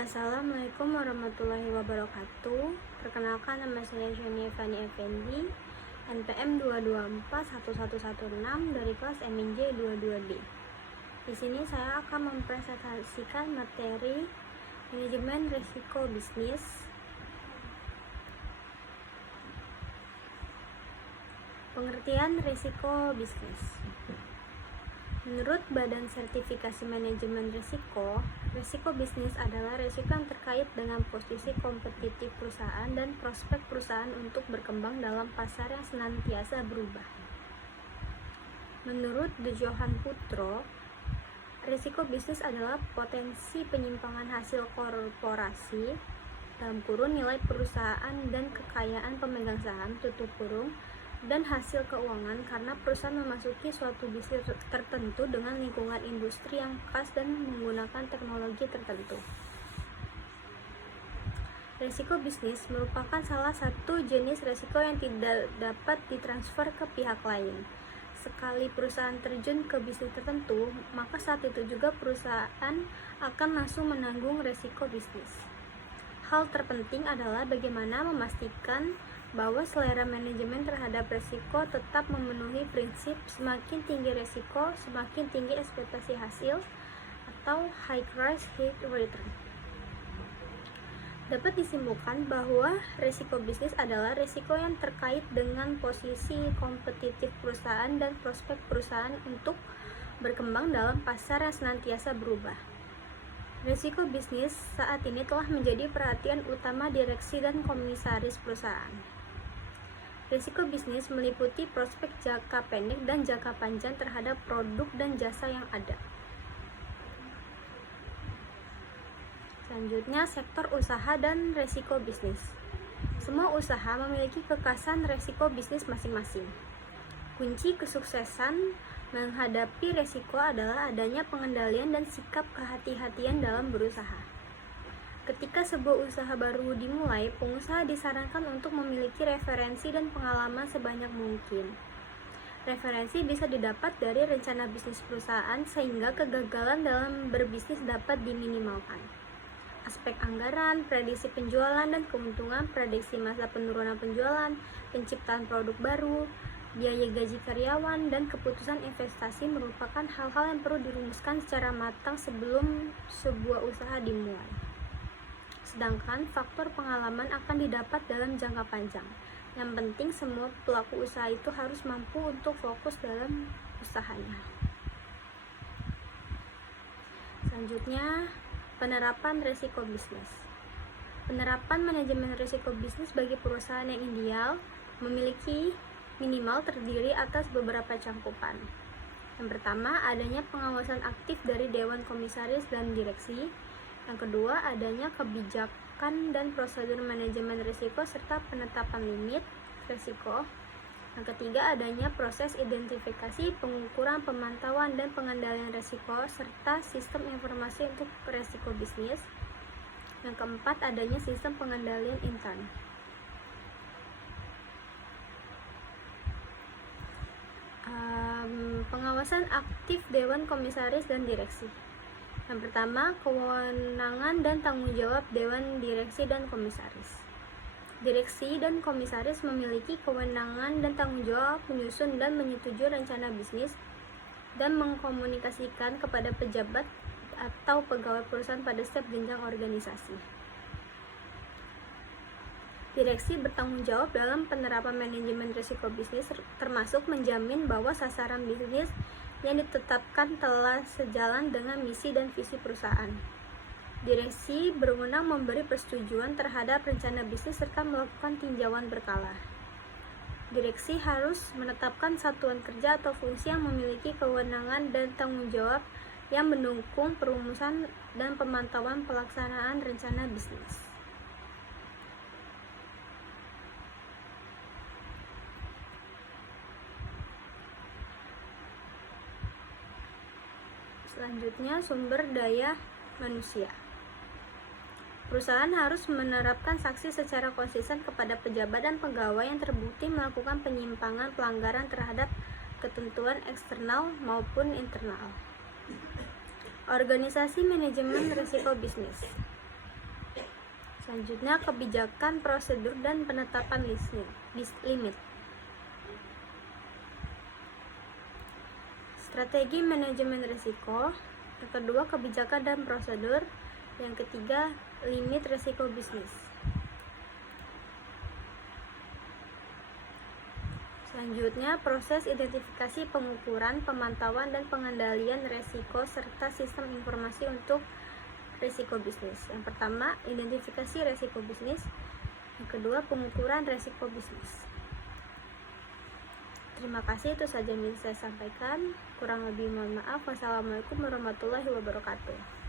Assalamualaikum warahmatullahi wabarakatuh. Perkenalkan, nama saya Shania Fani Effendi, NPM 2241116 dari kelas MIJ 22D. Di sini saya akan mempresentasikan materi manajemen risiko bisnis. Pengertian risiko bisnis. Menurut Badan Sertifikasi Manajemen Risiko, risiko bisnis adalah risiko yang terkait dengan posisi kompetitif perusahaan dan prospek perusahaan untuk berkembang dalam pasar yang senantiasa berubah. Menurut De Johan Putro, risiko bisnis adalah potensi penyimpangan hasil korporasi (nilai perusahaan dan kekayaan pemegang saham) dan hasil keuangan karena perusahaan memasuki suatu bisnis tertentu dengan lingkungan industri yang khas dan menggunakan teknologi tertentu. Risiko bisnis merupakan salah satu jenis risiko yang tidak dapat ditransfer ke pihak lain. Sekali perusahaan terjun ke bisnis tertentu, maka saat itu juga perusahaan akan langsung menanggung risiko bisnis. Hal terpenting adalah bagaimana memastikan bahwa selera manajemen terhadap risiko tetap memenuhi prinsip semakin tinggi risiko, semakin tinggi ekspektasi hasil atau high risk high return. Dapat disimpulkan bahwa risiko bisnis adalah risiko yang terkait dengan posisi kompetitif perusahaan dan prospek perusahaan untuk berkembang dalam pasar yang senantiasa berubah. Risiko bisnis saat ini telah menjadi perhatian utama direksi dan komisaris perusahaan. Risiko bisnis meliputi prospek jangka pendek dan jangka panjang terhadap produk dan jasa yang ada. Selanjutnya, sektor usaha dan risiko bisnis. Semua usaha memiliki kekhasan risiko bisnis masing-masing. Kunci kesuksesan menghadapi risiko adalah adanya pengendalian dan sikap kehati-hatian dalam berusaha. Ketika sebuah usaha baru dimulai, pengusaha disarankan untuk memiliki referensi dan pengalaman sebanyak mungkin. Referensi bisa didapat dari rencana bisnis perusahaan sehingga kegagalan dalam berbisnis dapat diminimalkan. Aspek anggaran, prediksi penjualan dan keuntungan, prediksi masa penurunan penjualan, penciptaan produk baru, biaya gaji karyawan, dan keputusan investasi merupakan hal-hal yang perlu dirumuskan secara matang sebelum sebuah usaha dimulai. Sedangkan faktor pengalaman akan didapat dalam jangka panjang. Yang penting semua pelaku usaha itu harus mampu untuk fokus dalam usahanya. Selanjutnya, penerapan risiko bisnis. Penerapan manajemen risiko bisnis bagi perusahaan yang ideal memiliki minimal terdiri atas beberapa cakupan. Yang pertama, adanya pengawasan aktif dari Dewan Komisaris dan Direksi. Yang kedua, adanya kebijakan dan prosedur manajemen risiko serta penetapan limit risiko. Yang ketiga, adanya proses identifikasi, pengukuran, pemantauan, dan pengendalian risiko serta sistem informasi untuk risiko bisnis. Yang keempat, adanya sistem pengendalian intern. Pengawasan aktif Dewan Komisaris dan Direksi. Yang pertama, kewenangan dan tanggung jawab Dewan Direksi dan Komisaris. Direksi dan Komisaris memiliki kewenangan dan tanggung jawab menyusun dan menyetujui rencana bisnis dan mengkomunikasikan kepada pejabat atau pegawai perusahaan pada setiap jenjang organisasi. Direksi bertanggung jawab dalam penerapan manajemen risiko bisnis termasuk menjamin bahwa sasaran bisnis yang ditetapkan telah sejalan dengan misi dan visi perusahaan. Direksi berwenang memberi persetujuan terhadap rencana bisnis serta melakukan tinjauan berkala. Direksi harus menetapkan satuan kerja atau fungsi yang memiliki kewenangan dan tanggung jawab yang mendukung perumusan dan pemantauan pelaksanaan rencana bisnis. Selanjutnya, sumber daya manusia. Perusahaan harus menerapkan sanksi secara konsisten kepada pejabat dan pegawai yang terbukti melakukan penyimpangan pelanggaran terhadap ketentuan eksternal maupun internal. Organisasi manajemen risiko bisnis. Selanjutnya, kebijakan, prosedur, dan penetapan limit. Strategi manajemen risiko. Yang kedua, kebijakan dan prosedur. Yang ketiga, limit risiko bisnis. Selanjutnya, proses identifikasi, pengukuran, pemantauan, dan pengendalian risiko serta sistem informasi untuk risiko bisnis. Yang pertama, identifikasi risiko bisnis. Yang kedua, pengukuran risiko bisnis. Terima kasih, itu saja yang bisa saya sampaikan. Kurang lebih mohon maaf. Wassalamualaikum warahmatullahi wabarakatuh.